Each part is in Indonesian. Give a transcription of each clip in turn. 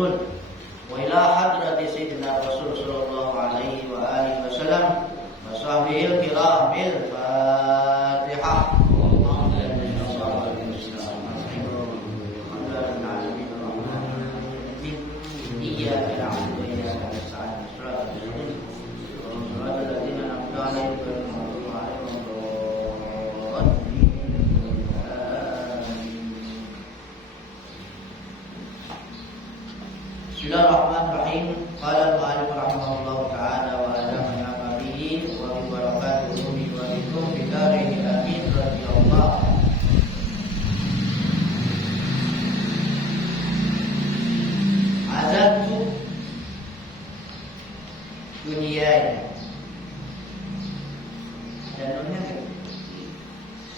turun. Wa ila hadrati sayyidina Rasul sallallahu alaihi wa alihi wasallam wa sahbihi kiramil Fatihah. Bismillahirrahmanirrahim. Qala al-mu'allif rahimahullahu ta'ala wa adama nafa'bihi wa bi barakatihi wa bikum fi darihi amin radhiyallahu. Azaltu dunia. Ada nunnya kan?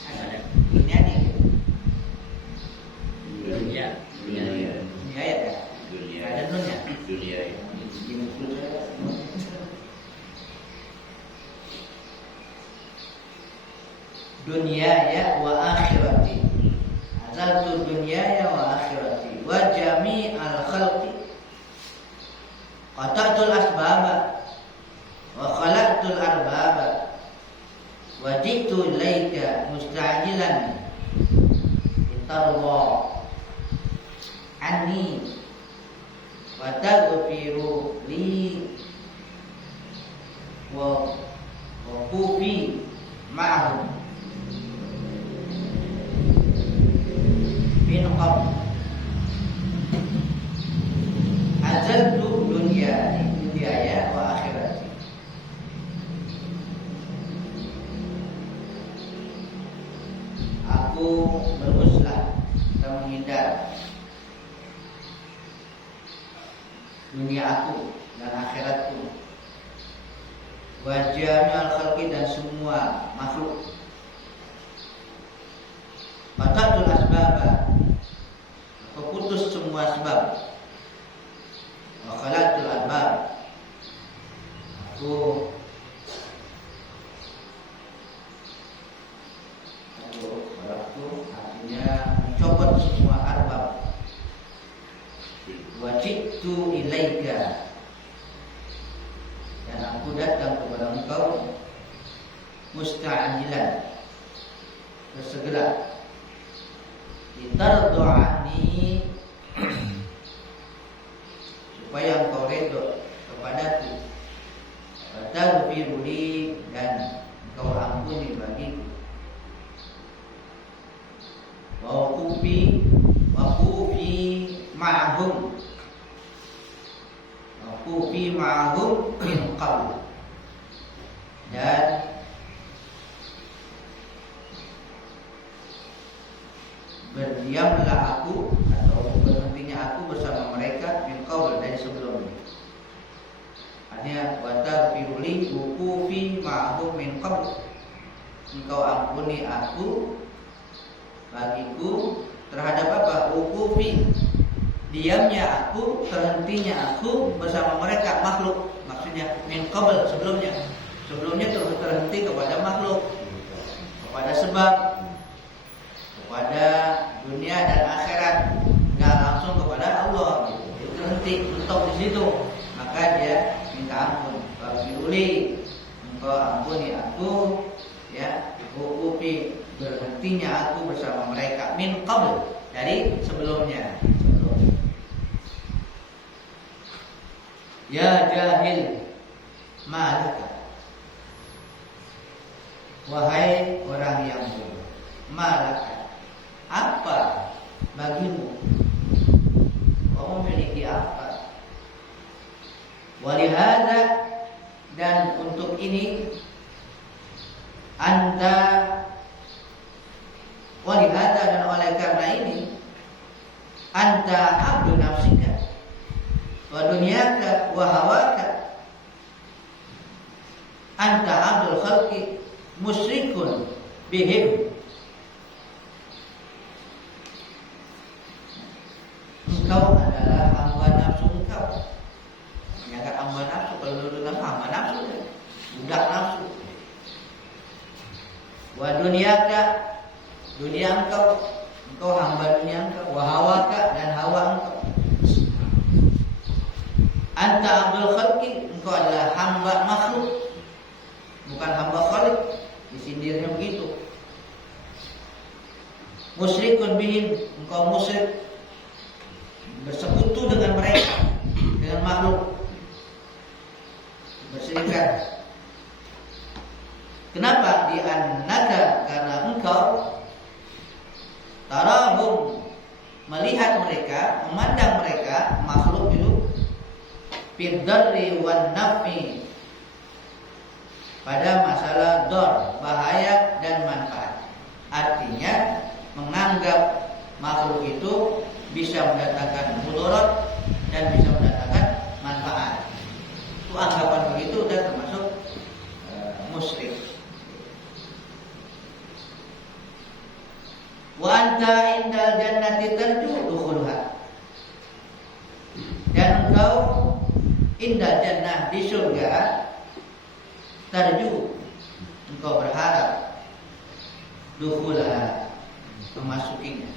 Ada. Dunia nih. Dunia ya. Dunia ya. Dunia. Ada nunnya. Dunia. Dunia ya wa akhirati. Azaltu dunia ya wa akhirati wa jami'al khalqi. Qata'tul asbaba wa khalaqtul arbaba wa jitu ilaika musta'jilan litarda anni wa taghfiru li wa kufi ma'hum min qabl. Azaltu dunia ya wa akhirati. Aku beruslah dan menghindar dunia aku dan akhiratku, wa jami'al khalqi dan semua makhluk. Qata'tul asbaba, aku putus semua sebab. Wa khalaqtul arbab, aku artinya mencopot semua arbab. Wajibtu ilaika, dan aku datang kepada engkau musta'jilan, bersegera, litardu'ani, supaya engkau redha kepadaku, wa taghfiru li, dan engkau ampuni bagiku, wa kufi ma'hum, wa kufi ma'hum min qabl, dan berdiamlah aku atau berhentinya aku bersama mereka min qabl, dari sebelumnya. Artinya wa taghfiru li wuqufi ma'hum min qabl, engkau ampuni aku bagiku terhadap apa? Wuqufi, diamnya aku, terhentinya aku bersama mereka makhluk. Maksudnya min qabl, sebelumnya terhenti kepada makhluk, kepada sebab, kepada dunia dan akhirat, nggak langsung kepada Allah gitu. Dia terhenti mentok di situ, maka dia minta ampun. Faghfirli, engkau ampuni aku ya, wuqufi, berhentinya aku bersama mereka min qabl, dari sebelumnya. Ya jahil malaka, wahai orang yang bodoh, malaka, apa bagimu, kau memiliki apa? Walihada, dan untuk ini, anta, walihada, dan oleh karena ini, anta abdu nafsika wa dunyaka wa hawaka, anta abdul khalqi musyrikun bihim, engkau adalah hamba nafsu engkau. Ternyata hamba nafsu, kalau dulu hamba nafsu, budak nafsu. Wa dunyaka, dunia engkau hamba dunia engkau, wa hawaka, dan hawa engkau. musyrikun bihim, engkau musyrik, bersekutu dengan mereka, dengan makhluk, berserikat. Kenapa? Di annaka, karena engkau tarahum, melihat mereka, memandang mereka, makhluk itu fid-darri wan nafi, pada masalah dor, bahaya dan manfaat. Artinya menganggap makhluk itu bisa mendatangkan mudarat dan bisa mendatangkan manfaat. Itu anggapan begitu dan termasuk musyrik. Wa anta indal jannati tarju dukhulha, dan engkau indal jannah, di surga, tarju, engkau berharap, dukhulha, memasukinya.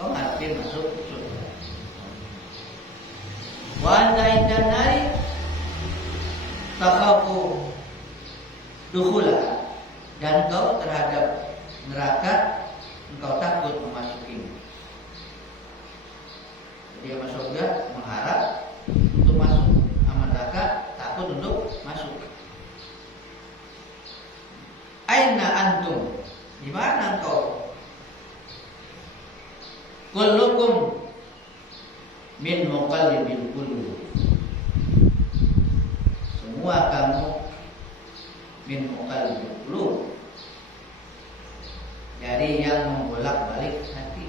Kau ngerti masuk surga. Wa anta indan nari takhafu dukhulha, dan engkau terhadap neraka engkau takut memasukinya. Jadi masuk surga mengharap untuk masuk, aman neraka takut untuk masuk. Aina antum, di mana engkau? Kullukum min muqallibil qulub, semua kamu min muqallibil qulub, dari yang membolak-balik hati,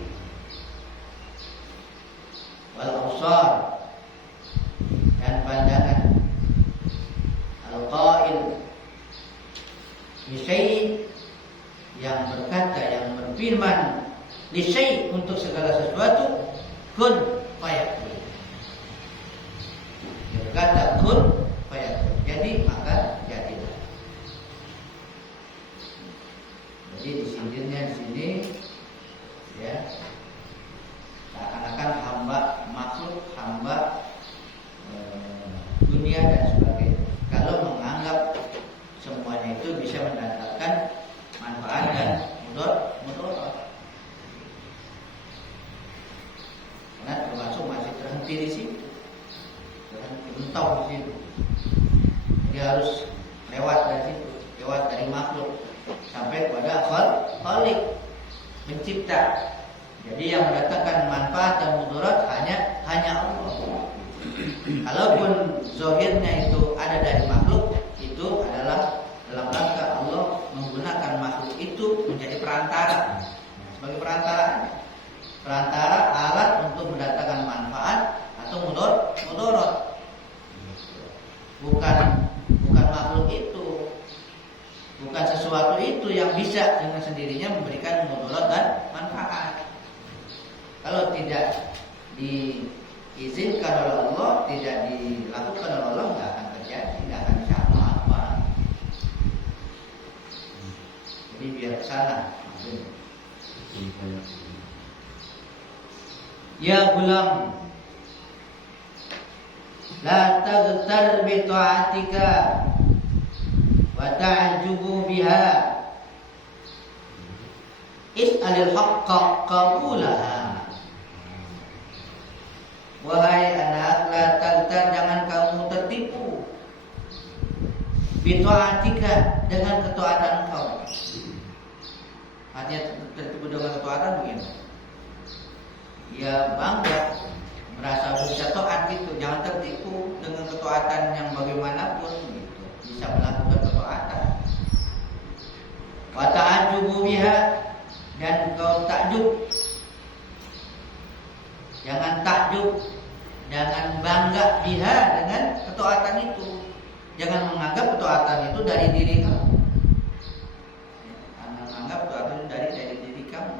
wal absar, dan pandangan, al-qail, lisyai, yang berkata, yang berfirman, lisyai, untuk segala sesuatu, kun fayakun, dia berkata kun fayakun, jadi maka jadilah. Jadi disindirnya di sini, ya, seakan-akan hamba makhluk, hamba dunia dan sebagainya. Kalau menganggap semuanya itu bisa mendatangkan manfaat dan mudarat, karena termasuk masih terhenti di situ, terhenti mentok di situ. Dia harus lewat dari situ, lewat dari makhluk sampai kepada khaliq, pencipta. Jadi yang mendatangkan manfaat dan mudarat hanya Allah. Kalaupun zahirnya itu ada dari makhluk, itu adalah dalam rangka Allah menggunakan makhluk itu menjadi perantara, sebagai perantara alat untuk mendatangkan manfaat atau mudarat. Bukan makhluk itu, bukan sesuatu itu yang bisa dengan sendirinya memberikan mudarat dan manfaat. Kalau tidak diizinkan oleh Allah, tidak dilakukan oleh Allah, nggak akan terjadi, nggak akan bisa apa-apa. Jadi biar kesana maksudnya. Ya gulam, la taghtar bi ta'atika wa ta'jubu biha, is'alil haqqa qabulaha. Wahai anak, la taghtar, jangan kamu tertipu, bi ta'atika, dengan ketaatan engkau. Artinya tertipu dengan ketaatan begini, ya bangga, merasa bisa taat gitu. Jangan tertipu dengan ketaatan yang bagaimanapun gitu, bisa melakukan ketaatan. Wa ta'jubu biha, dan kau takjub. Jangan takjub, jangan bangga biha, dengan ketaatan itu. Jangan menganggap ketaatan itu dari diri kamu. Jangan menganggap ketaatan itu dari diri kamu.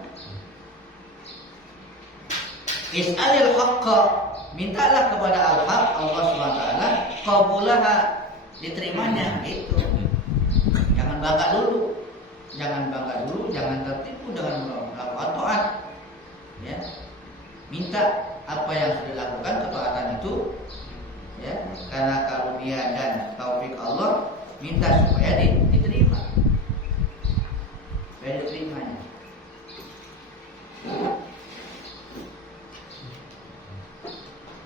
Is'alil haqqa, mintalah kepada al-haq, Allah SWT, qabulaha, diterimanya, itu. Jangan bangga dulu, jangan tertipu dengan melakukan taat, ya. Minta apa yang sudah dilakukan, ketaatan itu, ya, karena karunia dan taufik Allah, minta supaya diterima, supaya diterimanya.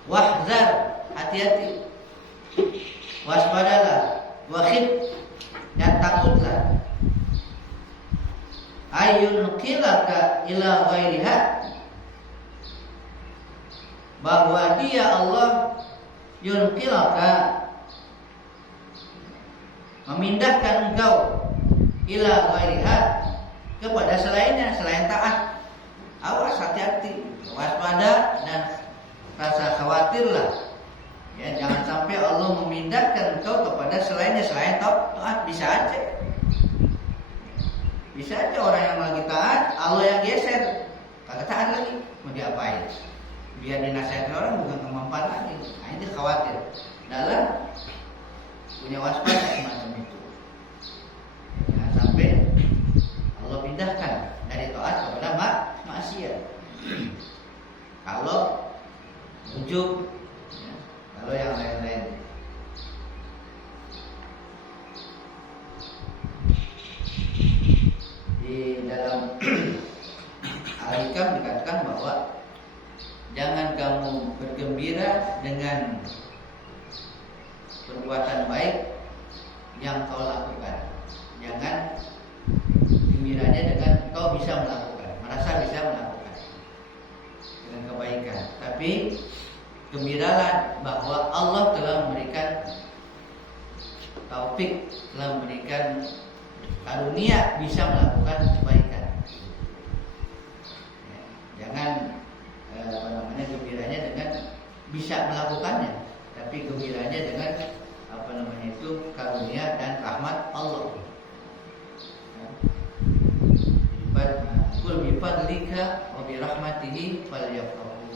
Wahzar, hati-hati. Waspadalah. Wakhif, dan takutlah. Ayun qilaka ila ghairiha, bahwa dia Allah yunqilaka, memindahkan engkau, ila ghairiha, kepada selainnya, selain taat. Awas, hati-hati, waspada dan rasa khawatirlah. Ya, jangan sampai Allah memindahkan engkau kepada selainnya, selain taat. Bisa aja. Bisa aja orang yang lagi taat, Allah yang geser, kagak taat lagi, mau diapain? Biar dinasihatin orang bukan kemampuan lagi. Nah, itu khawatir. Dalam punya waspada semacam itu. Jangan sampai Allah pindahkan dari taat kepada maksiat. Kalau ujub, ya, kalau yang lain-lain. Di dalam Al-Hikam dikatakan bahwa jangan kamu bergembira dengan perbuatan baik yang kau lakukan. Jangan gembiranya dengan kau bisa melakukan, merasa bisa melakukan dengan kebaikan. Tapi gembiralah bahwa Allah telah memberikan taufik, telah memberikan karunia bisa melakukan kebaikan. Ya, jangan gembiranya dengan bisa melakukannya, tapi gembiranya dengan karunia dan rahmat Allah. Qul bi fadlika wa bi rahmatihi falyafrahu.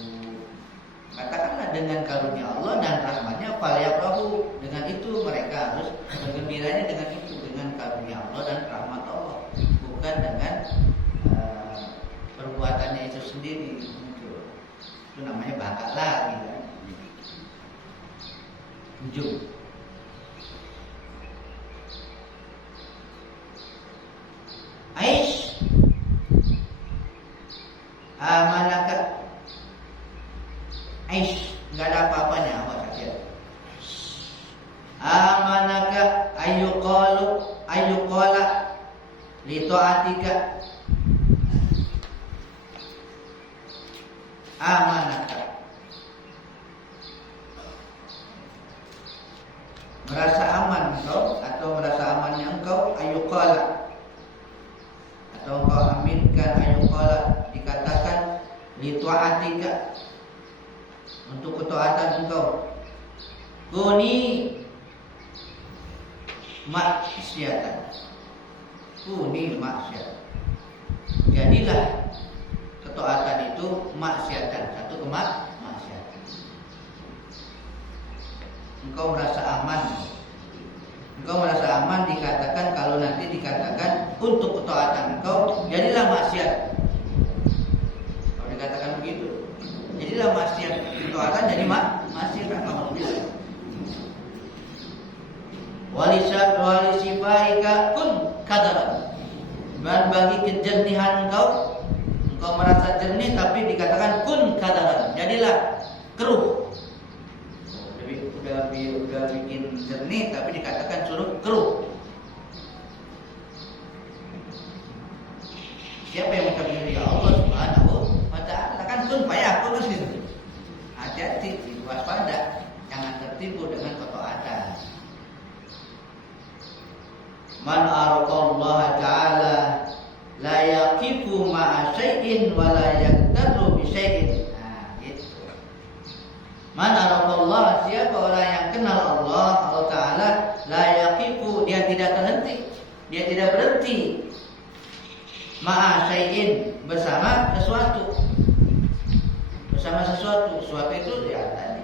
Katakanlah dengan karunia Allah dan rahmatnya falyafrahu. Dengan itu mereka harus bergembiranya, dengan itu, dengan karunia Allah dan rahmat Allah, bukan dengan perbuatannya itu sendiri. Itu namanya bangga lagi kan. Ujung. Aish amanaka. Aish, enggak ada apa-apanya, apa saja. Amanaka ayyuqala li ta'atika. Amanaka, merasa aman engkau atau merasa amannya engkau, ayyuqala, atau engkau aminkan, ayyuqala, dikatakan li ta'atika, untuk ketaatan engkau. Kuni maksiatan. Kuni maksiatan. Jadilah ketaatan itu maksiatan, satu kemaksiatan. Engkau merasa aman. Engkau merasa aman dikatakan, kalau nanti dikatakan untuk ketaatan engkau, jadilah maksiat. Kalau dikatakan begitu, jadilah maksiat, ketaatan jadi maksiat, kan kamu bilang. Walisifaika kun kadaran. Dan bagi kejernihan engkau merasa jernih, tapi dikatakan kun kadaran, jadilah keruh. Udah bikin jernih, tapi dikatakan suruh keruh. Siapa yang mentakdir? Ya Allah Subhanahu wa ta'ala. Kan kun fayakun gitu. Hati-hati, waspada, jangan tertipu dengan ketaatan. Man arafallaha ta'ala la yaqifu ma'a syai'in wa la yaqtaru bi syai'in. Nah, gitu. Man arafallaha, siapa orang yang kenal Allah Ta'ala, la yaqifu, dia tidak terhenti, dia tidak berhenti, ma'a syai'in, bersama sesuatu. Bersama sesuatu itu ya tadi.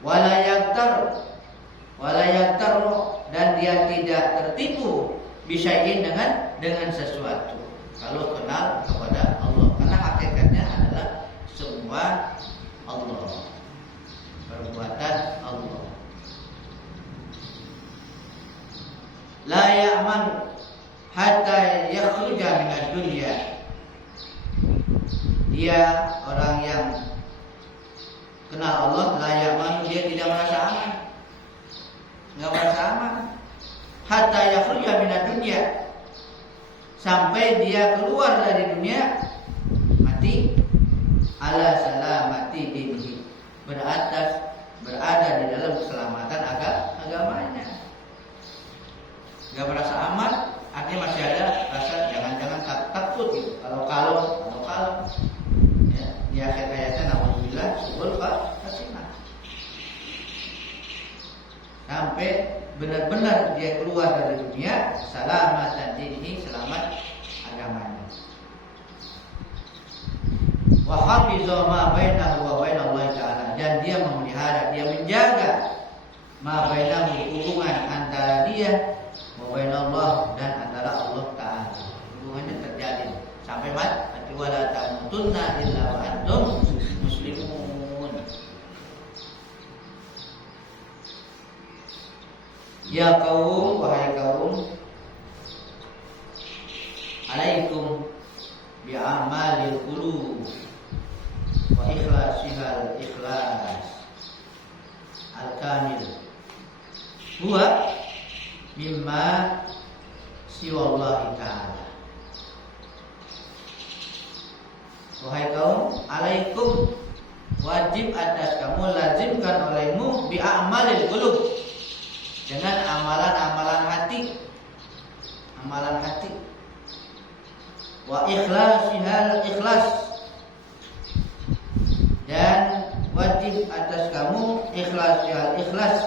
Wa la yaqtaru, dan dia tidak tertipu bisyai'in, dengan sesuatu. Kalau kenal kepada Allah, karena hakikatnya adalah semua Allah, perbuatan Allah. La ya'man hatta yakhruja minad dunya. Dia orang yang kenal Allah, layak manu, dia tidak merasa aman. Enggak merasa aman. Hatta yakhruja minad dunya, sampai dia keluar dari dunia mati ala salamati dinihi, berada di dalam keselamatan agamanya. Enggak merasa aman, artinya masih ada rasa jangan-jangan takut gitu. Kalau ya, di akhir ayatnya naudzubillah subul khatimah. Sampai benar-benar dia keluar dari dunia salamatan dinihi, selamat agamanya. Wa hafiza ma bainahu wa bainallahi ta'ala, dan dia memelihara, dia menjaga ma bainahu, hubungan antara dia wa bainallah, dan antara Allah Ta'ala. Hubungannya terjalin sampai mati. Wala tamutunna illa wa antum muslimun. Ya kaum, wahai kaum, alaikum bi'amalil qulub wa ikhlasihal ikhlas al-kamil huwa mimma siwallahi ta'ala. Wahai kaum, alaikum, wajib atas kamu, lazimkan olehmu bi'amalil qulub, dengan amalan-amalan hati, amalan hati. Wa ikhlasihal ikhlas, dan wajib atas kamu ikhlasihal ikhlas,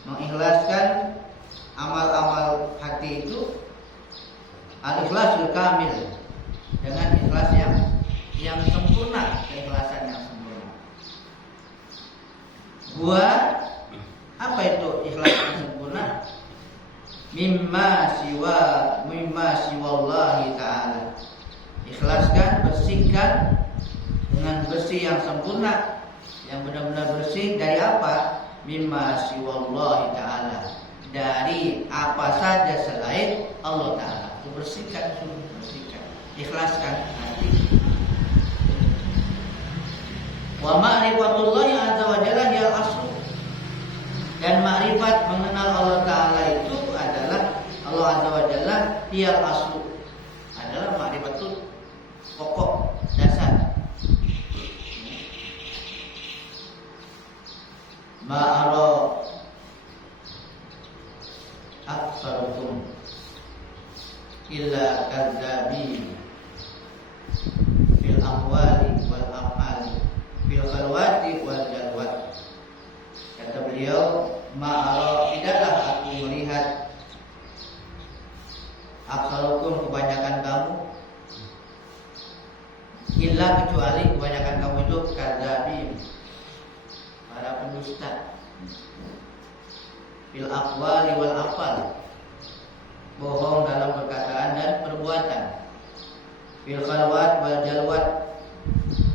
mengikhlaskan amal-amal hati itu al-ikhlasul kamil, dengan ikhlas yang sempurna, keikhlasan yang sempurna. Apa itu ikhlas yang sempurna? Mimma siwallahi ta'ala. Ikhlaskan, bersihkan dengan bersih yang sempurna, yang benar-benar bersih dari apa? Mimma siwallahi ta'ala, dari apa saja selain Allah Ta'ala. Bersihkan, ikhlaskan hati. Wa ma'rifatullahi azza wa jalla hiyal aslu, dan ma'rifat mengenal Allah Ta'ala itu adalah Allah azza wa jalla hiyal aslu, adalah ma'rifatul pokok dasar. Ma'ara aktsarukum illa kadzabin fil aqwali wal af'ali fil khalwati wal jalwat. Kata beliau, ma'ara, tidaklah aku melihat, aksarukum, kebanyakan kamu, illa, kecuali kebanyakan kamu itu kadzabin, para pendusta, fil aqwali wal af'al, bohong dalam perkataan dan perbuatan, fil khalwat wal jalwat,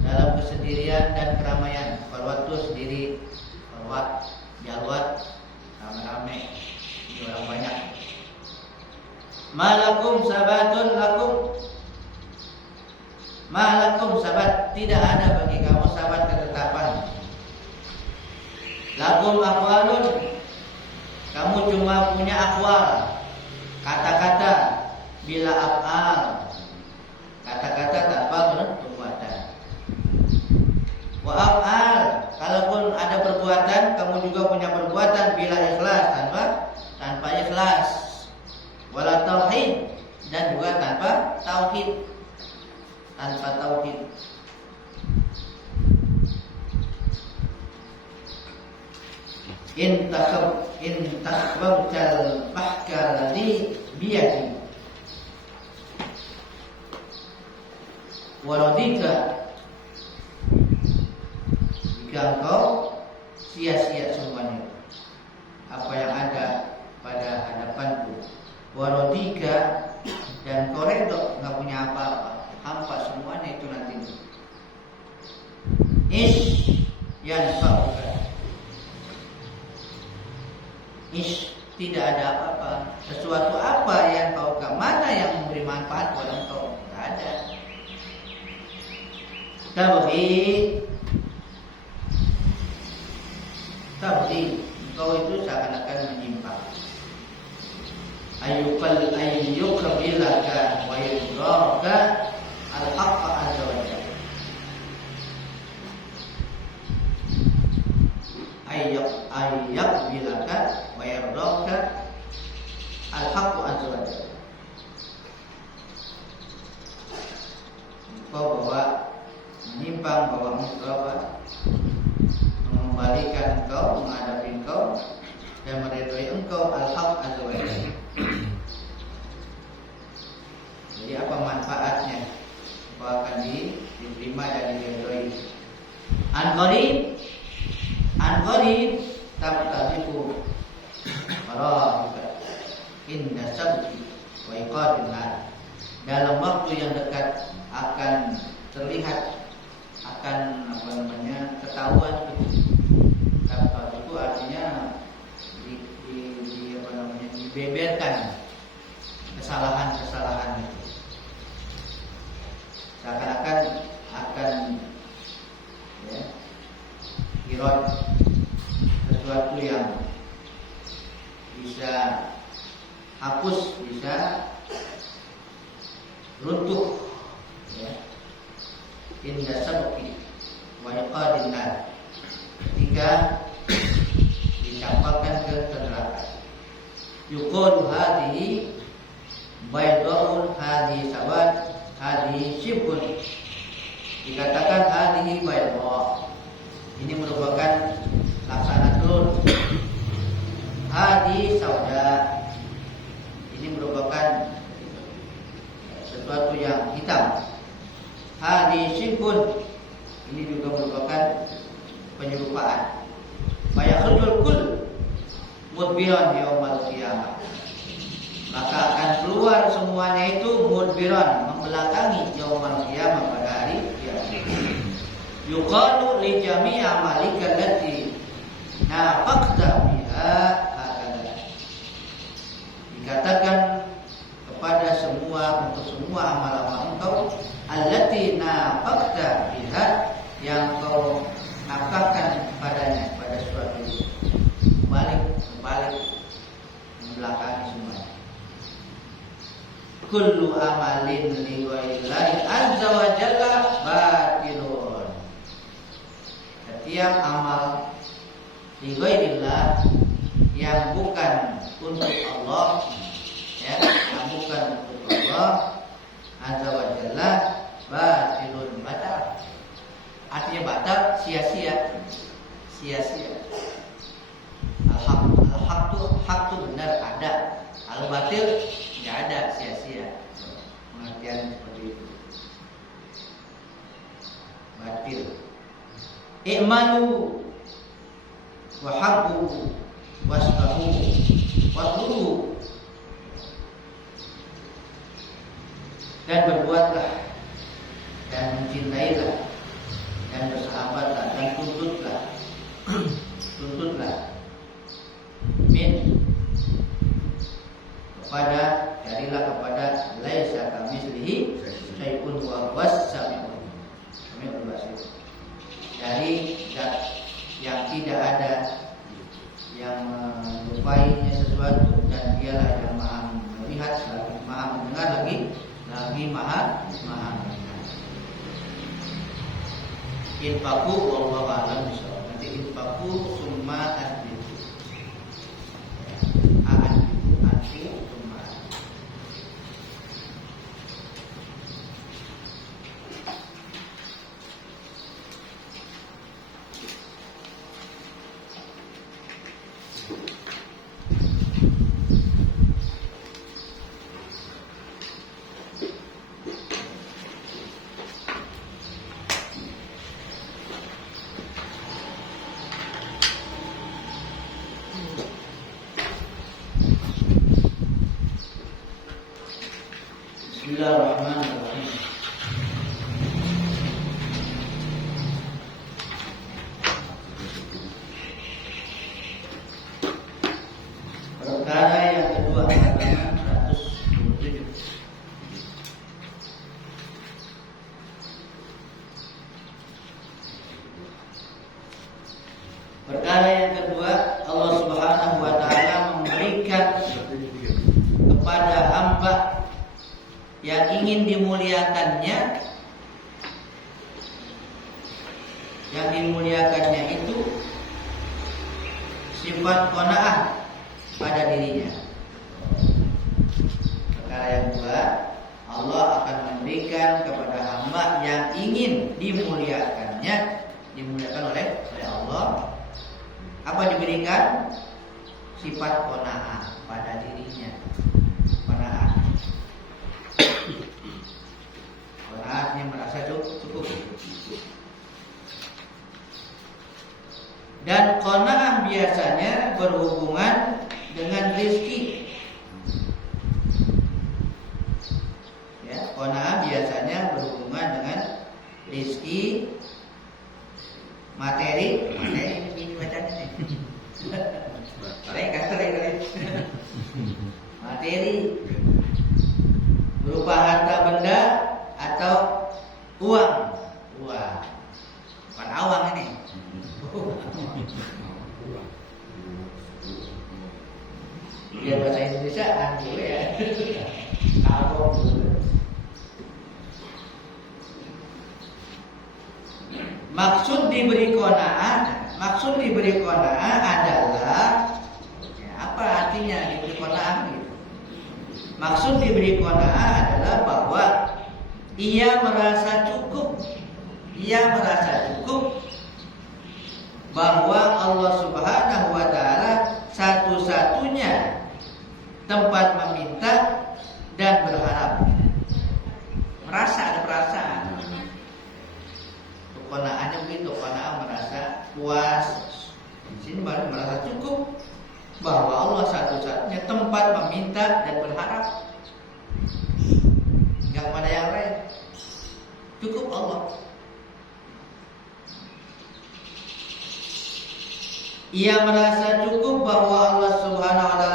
dalam kesendirian dan keramaian. Khalwat itu sendiri, khalwat, jalwat rame-rame, ini orang banyak. Malakum sabatun lakum, malakum sabat, tidak ada bagi kamu sabat, ketetapan. Lakum aqwalun, kamu cuma punya akwal, kata-kata, bila af'al, kata-kata tanpa perbuatan. Wa af'al, kalaupun ada perbuatan, kamu juga punya perbuatan bila ikhlas, tanpa ikhlas. Wala tauhid, dan juga tanpa tauhid, In takhbabtal bahkar li biyadi waladika, jika engkau sia-sia semuanya apa yang ada pada hadapanku, waladika, dan kau redha, enggak punya apa-apa, hampa semuanya itu nanti. Yanfa'uka, tidak ada apa-apa, sesuatu apa yang kau, mana yang memberi manfaat kepada engkau, tidak ada. Tabghi, engkau itu seakan-akan menyimpang. Ayyukabilaka wa yudraka al-haqqa azza wa jalla. Ayyukabilaka wa yudraka al-haqqu azza wa jalla. Engkau menyimpang, mengembalikan engkau, menghadapi engkau dan meridhoi engkau al-haq azza wa jalla. Jadi apa manfaatnya? Apa akan diterima dan diridhoi? An qarib tabtadiku farahika inda sabti wa iqadin nar. Dalam waktu yang dekat akan terlihat, akan ketahuan itu. Itu artinya dibeberkan kesalahan-kesalahan itu. Seakan-akan akan irad sesuatu yang bisa hapus, bisa runtuh, inda sabqi wa iqadin nar, ketika dicampakkan ke neraka. Yuqalu hadhihi baydun, hadhihi sawad, hadhihi shibun. Dikatakan hadhihi baydun, ini merupakan laksana telur. Hadhihi sauda, ini merupakan sesuatu yang hitam. Hadhihi shibun, ini juga merupakan penyerupaan. Fayakhudul kull mudbiran yaumal qiyamah, maka akan keluar semuanya itu mudbiran, membelakangi yaumal qiyamah, pada hari kiamat. Yuqalu li jami'i amalika allati nafaqta biha hakala. Dikatakan kepada untuk semua amal-amal engkau, allati nafaqta biha, yang kau nafkahkan padanya, pada suatu itu. Kembali membelakangi semuanya. Kullu amalin li ghairillah azza wa jalla batilun. Setiap amal li ghairillah, yang bukan untuk Allah, yang bukan untuk Allah azza wa jalla, batilun, batal. Artinya batal, sia-sia. Hak itu benar, ada. Kalau batil tidak ada, sia-sia. Pengertian seperti itu. Batil. I'malu wa habbu wasbahu wadluhu, dan berbuatlah dan mencintailah dan bersahabatlah dan tuntutlah carilah kepada laisa kamitslihi syai'un wa huwas samiul basir, dari zat yang tidak ada yang merupainya sesuatu, dan dialah yang maha melihat, maha mendengar, lagi maha mendengar. Infaku wallahu a'lam bishawab. Nanti infaku summa adbitu. Bismillahirrahmanirrahim. Perkara yang kedua, halaman 127. yang ingin dimuliakannya, itu sifat qanaah pada dirinya. Perkara yang kedua, Allah akan memberikan kepada hamba yang ingin dimuliakannya, dimuliakan oleh Allah. Apa diberikan? Sifat qanaah pada dirinya. Qanaah. Qanaahnya merasa cukup. Dan qanaah biasanya berhubungan dengan rezeki. Ya, qanaah biasanya berhubungan dengan rezeki, materi ini bacanya nih. Materi berupa harta benda atau uang. Bukan awang ini. Biar bahasa Indonesia dulu ya. Awang dulu. Maksud diberi qanaah adalah apa artinya diberi qanaah gitu? Maksud diberi qanaah adalah bahwa ia merasa cukup bahwa Allah Subhanahu wa taala satu-satunya tempat meminta dan berharap. Ada perasaan. Qanaahnya begitu, qanaah merasa puas. Di sini baru merasa cukup bahwa Allah satu-satunya tempat meminta dan berharap. Enggak pada yang lain. Cukup Allah. Ia merasa cukup bahwa Allah Subhanahu wa taala